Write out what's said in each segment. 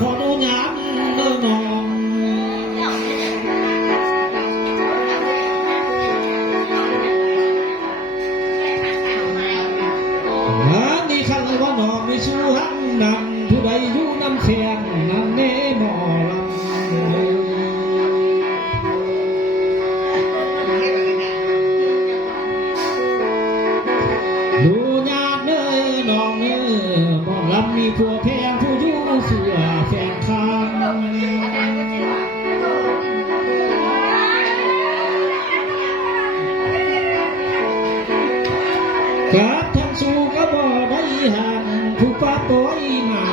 ขออนุญาตเดินน้องนี่คันว่าน้องมีชูหันนำผู้ใดอยู่น้ำเสียงน้ำเน่หมอลำดูญาติเนื้อน้องเนื้อหมอลำมีผัวแพงผู้อยู่เสือแฟนข้างกับทางสู่ก็บ่ได้หันผู้ป้าป่วยมา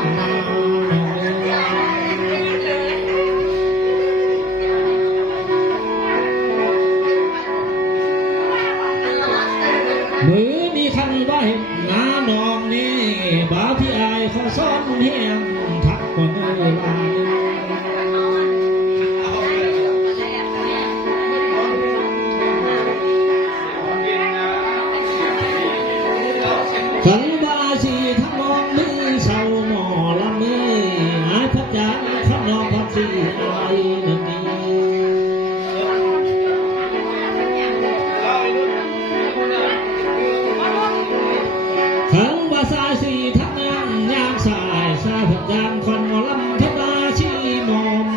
มือนี่คันว่าเห็นหน้าน้องนี่บ่าวพี่อายขอซ้อนเฮียงทักคนเอ้ยลายขันบาสีทั้งมองมือเศร้าหมอลำมือหายพัดยาขันนองพัดสีอะไรนั่นนี่ขันบาสาสีทั้งยางยางสายสายพัดยางคนหมอลำทับาชีมอม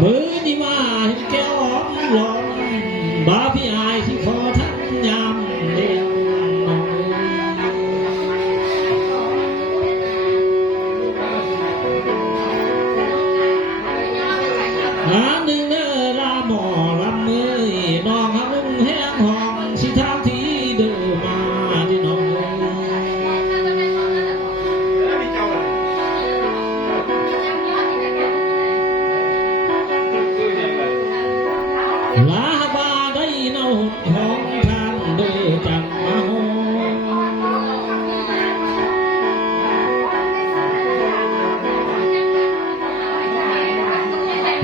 มือนี่มาเห็นแก้วอ้อมหลงบ่าวพี่อายที่ขอทั้งยามเดียวหาหนึ่งเนื้อลาหมอลำมือน้องหักลุ่งแห้งหอมสิทางที่เดินมาที่น้องลาบาได้เนาหอมทางเดินจังมาโฮ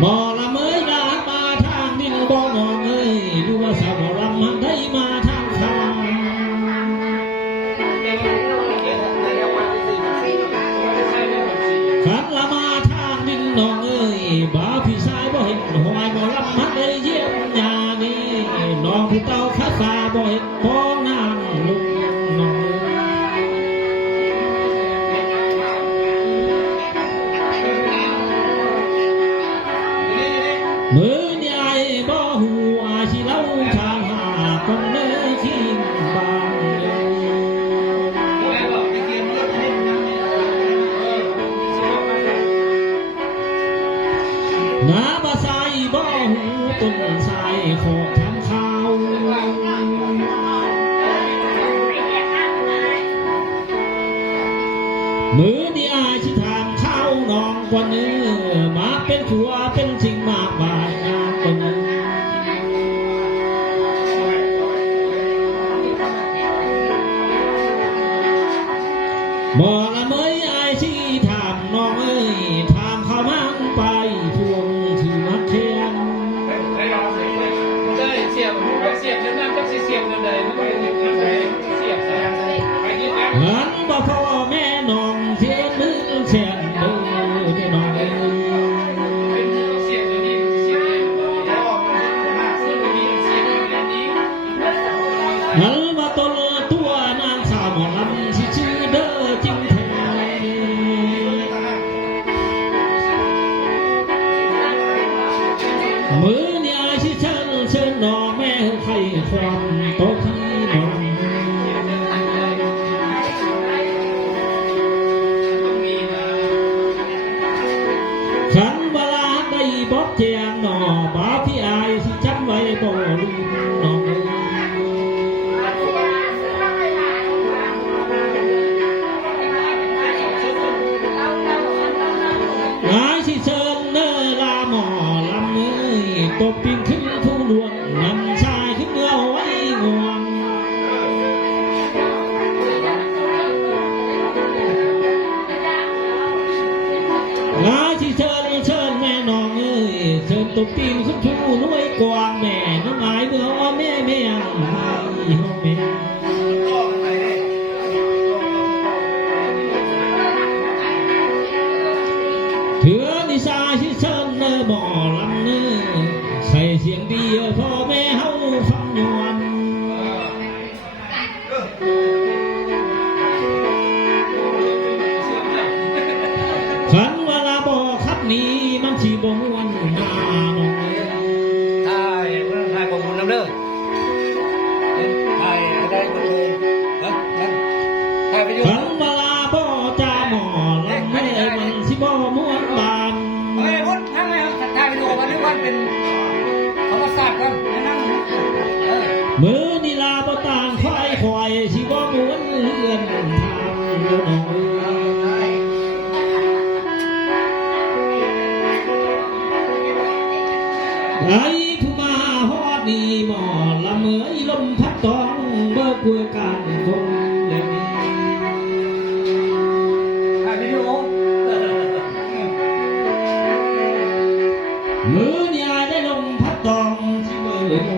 หมอลำเอ้ยลามาทางดินบ่น้องเอ้ยดูว่าสาวหมอลำมันได้มาทางข้างขันละมาทางดินน้องเอ้ยบ่าวพี่ชายบ่เห็นหอยหมอลำมันได้เยี่ยมยานี่น้องผู้เต่าข้าสาบ่เห็นพ้องน้ำลุงน้องมือใหญ่บ่หัวที่เล่าทางหาคนเนื้อขี้บางน้าบาไซบ่หูต้นไทรขอทำข้าวมือนี่อายที่ทานข้าวน้องกว่าเนื้อมาเป็นผัวเป็นสิ่งมากมายงามกว่าเนื้อหมอละเมยอายที่ถามน้องเอ้ยถามเขามั่งไปพวงถือมัดเทียนได้เสียบนั่นก็เสียบนั่นใดมันเป็นยังไงเสียบใส่ไปนี่นะหันบ่พ่อแม่น้องเทียนมือเสียนเด้อที่น้องเอ้ยเป็นเสียบอย่างนี้เสียบแล้วซึ่งมีเสียบอย่างนี้หันมาต้นตัวนางสาวหมอลำที่ชื่อเด้อจริงแท้มือนี่อายที่เชิญน้องแม่ใครความโตที่น้องขันเวลาได้บอกเจียงหนอบ่าวพี่อายที่จำไว้บ่ลืมน้องอายที่เชิญเนื้อลาหมอลำเอ้ยตบปิงขึ้นผู้ลวงนำชายขึ้นเนื้อไว้งวงอายที่เชิญแม่น้องเอ้ยเชิญตบปิงขึ้นผู้น้อยกวางแม่น้องอายเมื่อว่าแม่ยังไง เฮาแม่ ก็ไปเลย เถือนิสาชิเชิญเนอบ่ลำเนอใส่เสียงเบียร์พ่อแม่เฮาฟังย้อนขันเวลาบ่คับนี้มันสิบ่ม่วนหน้าน้องเอ้ย ถ่ายเพื่อนถ่ายของคุณน้ำเด้อถ่ายได้หมดเลยนะนั่นถ่ายไปดู ขันเวลาบ่จ้าหมอลำเอ้ยมันสิบ่ม่วนบาน เฮ้ยพุทธนั่งเลยครับถ่ายไปดูวันนี้วันเป็นธรรมศาสตร์ก่อนนั่งมือนี่ลาบ่ต่างค่อยคอยสิบ่ม่วนเลื่อนทางเด้อน้องเอ้ยไอ้ผู้มาฮอดนี่หมอละเมยลมพัดตองเบิกกวยการคนเลย ถ่ายวิดีโอ มือนี่อายได้ลมพัดตองที่มือลม